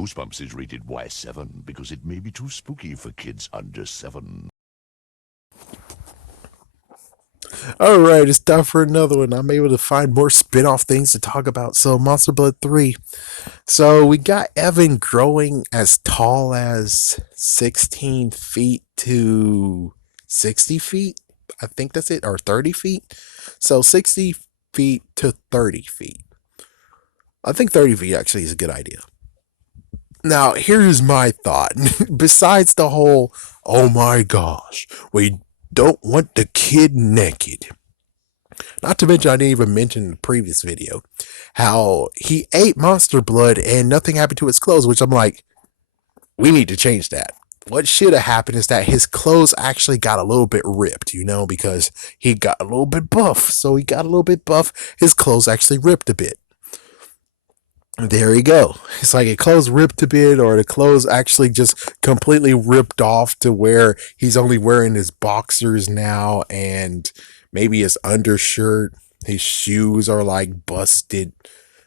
Goosebumps is rated Y7 because it may be too spooky for kids under 7. Alright, it's time for another one. I'm able to find more spin-off things to talk about. So, Monster Blood 3. So, we got Evan growing as tall as 16 feet to 60 feet. I think that's it, or 30 feet. So, 60 feet to 30 feet. I think 30 feet actually is a good idea. Now, here's my thought. Besides the whole, oh my gosh, we don't want the kid naked. Not to mention, I didn't even mention in the previous video how he ate monster blood and nothing happened to his clothes, which I'm like, we need to change that. What should have happened is that his clothes actually got a little bit ripped, because he got a little bit buff. So he got a little bit buff. His clothes actually ripped a bit. There you go. It's like a clothes ripped a bit, or the clothes actually just completely ripped off to where he's only wearing his boxers now and maybe his undershirt. His shoes are like busted,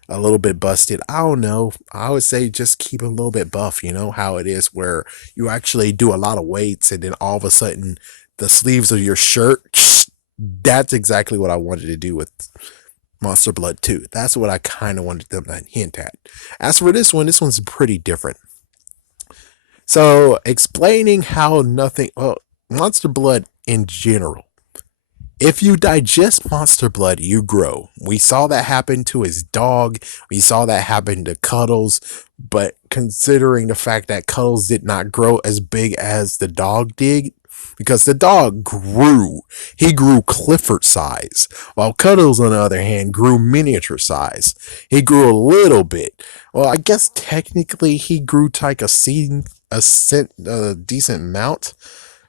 a little bit busted. I don't know. I would say just keep him a little bit buff. You know how it is where you actually do a lot of weights and then all of a sudden the sleeves of your shirt. That's exactly what I wanted to do with Monster Blood 2. That's what I kind of wanted them to hint at. As for this one's pretty different. So, explaining how Monster Blood in general. If you digest Monster Blood, you grow. We saw that happen to his dog. We saw that happen to Cuddles. But considering the fact that Cuddles did not grow as big as the dog did, because the dog grew. He grew Clifford size, while Cuddles, on the other hand, grew miniature size. He grew a little bit. Well, I guess technically he grew to like a decent amount.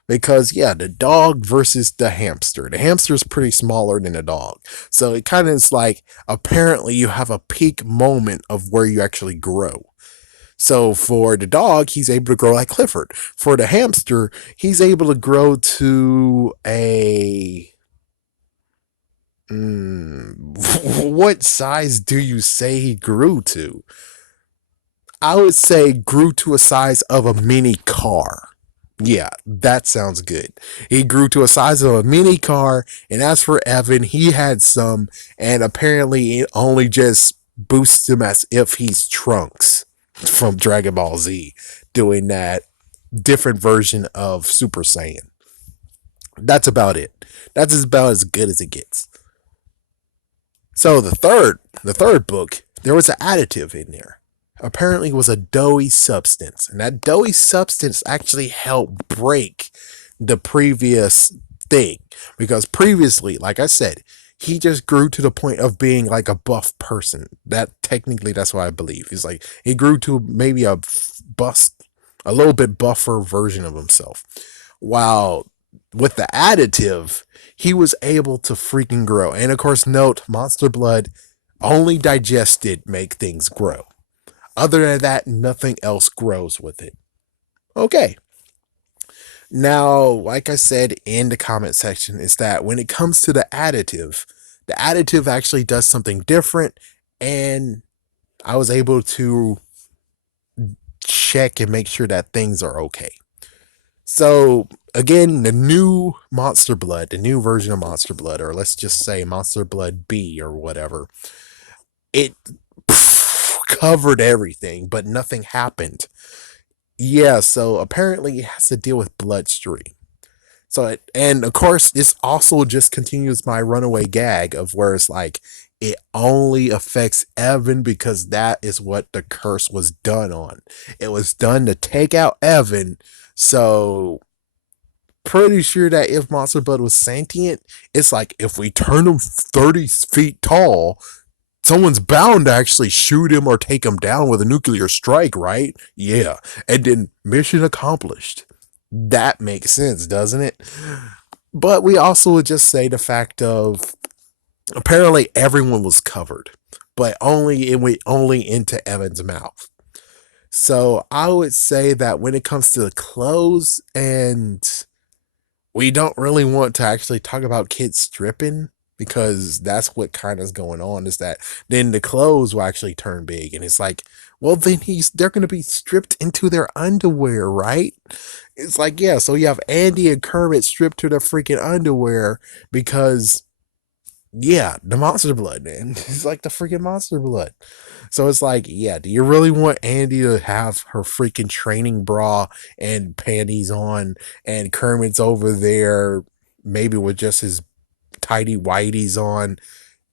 Because, yeah, the dog versus the hamster. The hamster is pretty smaller than the dog. So it kind of is like, apparently you have a peak moment of where you actually grow. So for the dog, he's able to grow like Clifford. For the hamster, he's able to grow to a... what size do you say he grew to? I would say grew to a size of a mini car. Yeah, that sounds good. He grew to a size of a mini car, and as for Evan, he had some, and apparently it only just boosts him as if he's Trunks from Dragon Ball Z, doing that different version of Super Saiyan. That's about it. That's about as good as it gets. So the third book, there was an additive in there. Apparently it was a doughy substance, and that doughy substance actually helped break the previous thing, because previously, like I said, he just grew to the point of being like a buff person. That's what I believe. He's like, he grew to maybe a little bit buffer version of himself. While with the additive, he was able to freaking grow. And of course, note, Monster Blood only digested make things grow. Other than that, nothing else grows with it. Okay. Now, like I said in the comment section, is that when it comes to the additive actually does something different, and I was able to check and make sure that things are okay. So, again, the new Monster Blood, the new version of Monster Blood, or let's just say Monster Blood B or whatever, it covered everything, but nothing happened. Yeah, so apparently it has to deal with bloodstream. And of course, this also just continues my runaway gag of where it's like, it only affects Evan because that is what the curse was done on. It was done to take out Evan. So, pretty sure that if Monster Blood was sentient, it's like, if we turn him 30 feet tall, someone's bound to actually shoot him or take him down with a nuclear strike, right? Yeah. And then mission accomplished. That makes sense, doesn't it? But we also would just say the fact of, apparently everyone was covered, but it went only into Evan's mouth. So I would say that when it comes to the clothes, and we don't really want to actually talk about kids stripping, because that's what kind of is going on, is that then the clothes will actually turn big, and it's like, Well, then they're gonna be stripped into their underwear, right? It's like, yeah, so you have Andy and Kermit stripped to their freaking underwear because, yeah, the monster blood, man. It's like the freaking monster blood. So it's like, yeah, do you really want Andy to have her freaking training bra and panties on, and Kermit's over there, maybe with just his tidy whities on?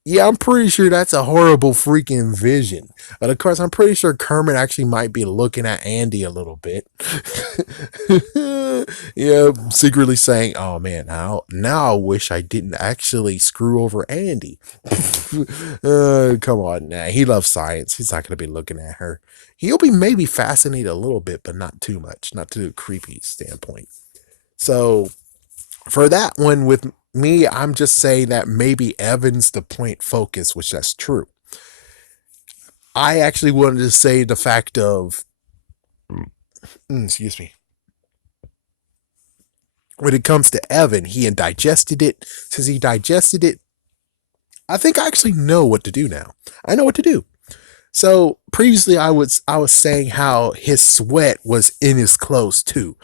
Yeah, I'm pretty sure that's a horrible freaking vision. But of course, I'm pretty sure Kermit actually might be looking at Andy a little bit. Yeah, secretly saying, "Oh man, now I wish I didn't actually screw over Andy." Come on, now he loves science. He's not gonna be looking at her. He'll be maybe fascinated a little bit, but not too much, not to a creepy standpoint. So for that one with me, I'm just saying that maybe Evan's the point focus, which that's true. I actually wanted to say the fact of, excuse me, when it comes to Evan, he had digested it. Since he digested it, I think I actually know what to do now. I know what to do. So previously, I was saying how his sweat was in his clothes too,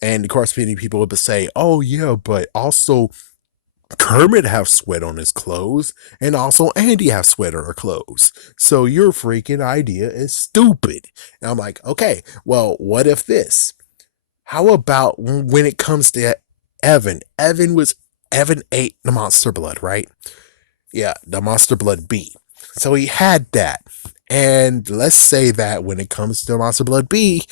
and of course, many people would say, "Oh yeah, but also Kermit have sweat on his clothes, and also Andy have sweat on her clothes. So your freaking idea is stupid." And I'm like, okay, well, what if this? How about when it comes to Evan? Evan ate the monster blood, right? Yeah, the monster blood B. So he had that. And let's say that when it comes to monster blood B,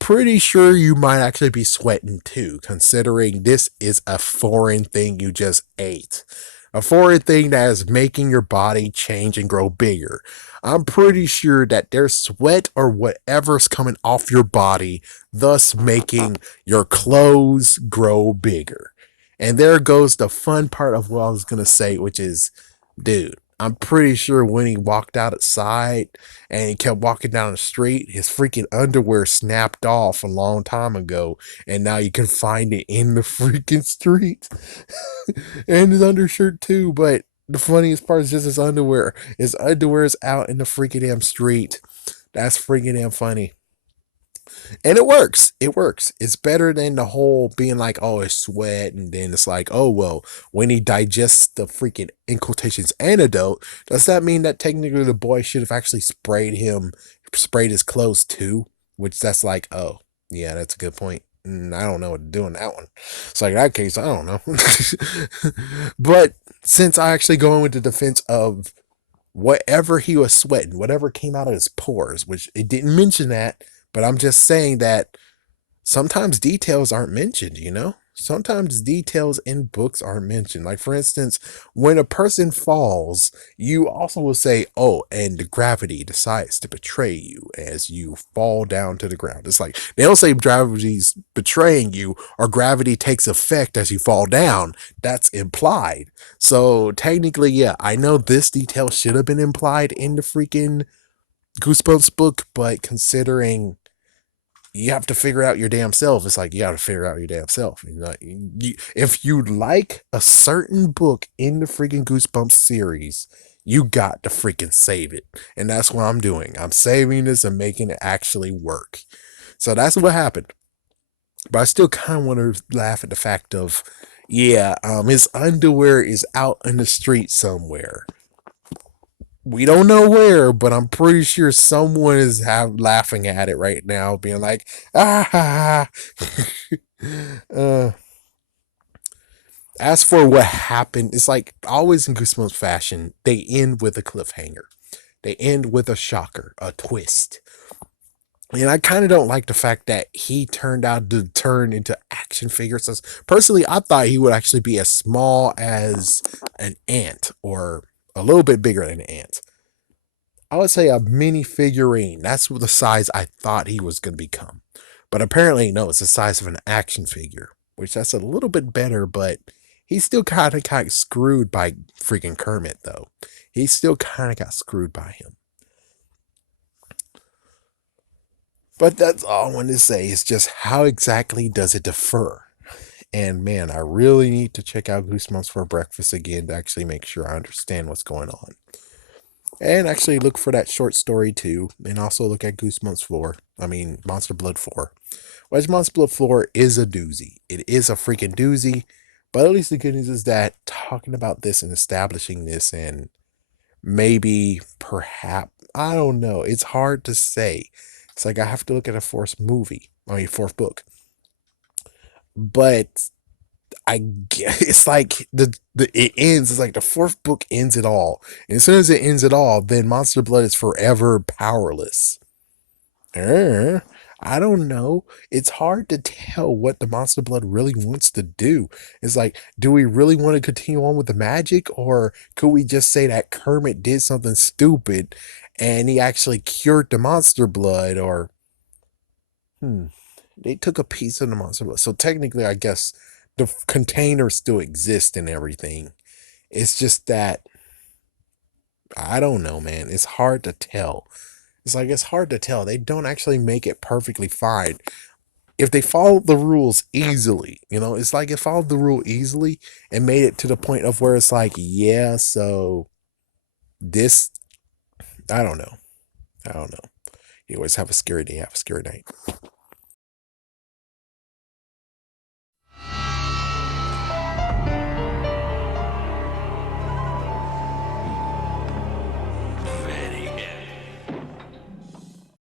pretty sure you might actually be sweating too, considering this is a foreign thing you just ate. A foreign thing that is making your body change and grow bigger. I'm pretty sure that there's sweat or whatever's coming off your body, thus making your clothes grow bigger. And there goes the fun part of what I was going to say, which is, dude, I'm pretty sure when he walked outside and he kept walking down the street, his freaking underwear snapped off a long time ago, and now you can find it in the freaking street. And his undershirt too, but the funniest part is just his underwear. His underwear is out in the freaking damn street. That's freaking damn funny. And it works. It works. It's better than the whole being like, oh, it's sweat. And then it's like, oh, well, when he digests the freaking, in quotations, antidote, does that mean that technically the boy should have actually sprayed his clothes too? Which that's like, oh, yeah, that's a good point. I don't know what to do in that one. So in that case, I don't know. But since I actually go in with the defense of whatever he was sweating, whatever came out of his pores, which it didn't mention that, but I'm just saying that sometimes details aren't mentioned, you know? Sometimes details in books aren't mentioned. Like, for instance, when a person falls, you also will say, oh, and the gravity decides to betray you as you fall down to the ground. It's like, they don't say gravity's betraying you or gravity takes effect as you fall down. That's implied. So, technically, yeah, I know this detail should have been implied in the freaking Goosebumps book, but considering you have to figure out your damn self. It's like you got to figure out your damn self. If you like a certain book in the freaking Goosebumps series, you got to freaking save it. And that's what I'm doing. I'm saving this and making it actually work. So that's what happened. But I still kind of want to laugh at the fact of, yeah, his underwear is out in the street somewhere. We don't know where, but I'm pretty sure someone is laughing at it right now, being like, ah. uh, as for what happened, it's like always in Goosebumps fashion, they end with a cliffhanger. They end with a shocker, a twist. And I kind of don't like the fact that he turned out to turn into action figures. So personally, I thought he would actually be as small as an ant or a little bit bigger than an ant. I would say a mini figurine. That's the size I thought he was going to become. But apparently, no, it's the size of an action figure, which that's a little bit better, but he's still kind of got screwed by freaking Kermit, though. He still kind of got screwed by him. But that's all I want to say is just how exactly does it differ? And man, I really need to check out Goosebumps for Breakfast again to actually make sure I understand what's going on. And actually look for that short story too. And also look at Goosebumps 4. I mean, Monster Blood 4. Which Monster Blood 4 is a doozy. It is a freaking doozy. But at least the good news is that talking about this and establishing this and maybe, perhaps, I don't know. It's hard to say. It's like I have to look at a fourth book. But I guess it's like it ends. It's like the fourth book ends it all. And as soon as it ends it all, then Monster Blood is forever powerless. Er, I don't know. It's hard to tell what the Monster Blood really wants to do. It's like, do we really want to continue on with the magic, or could we just say that Kermit did something stupid and he actually cured the Monster Blood, or they took a piece of the Monster Blood. So technically, I guess the container still exists and everything. It's just that I don't know, man. It's hard to tell. It's like it's hard to tell. They don't actually make it perfectly fine. If they followed the rules easily, it's like it followed the rule easily and made it to the point of where it's like, yeah, so this, I don't know. I don't know. You always have a scary day, have a scary night.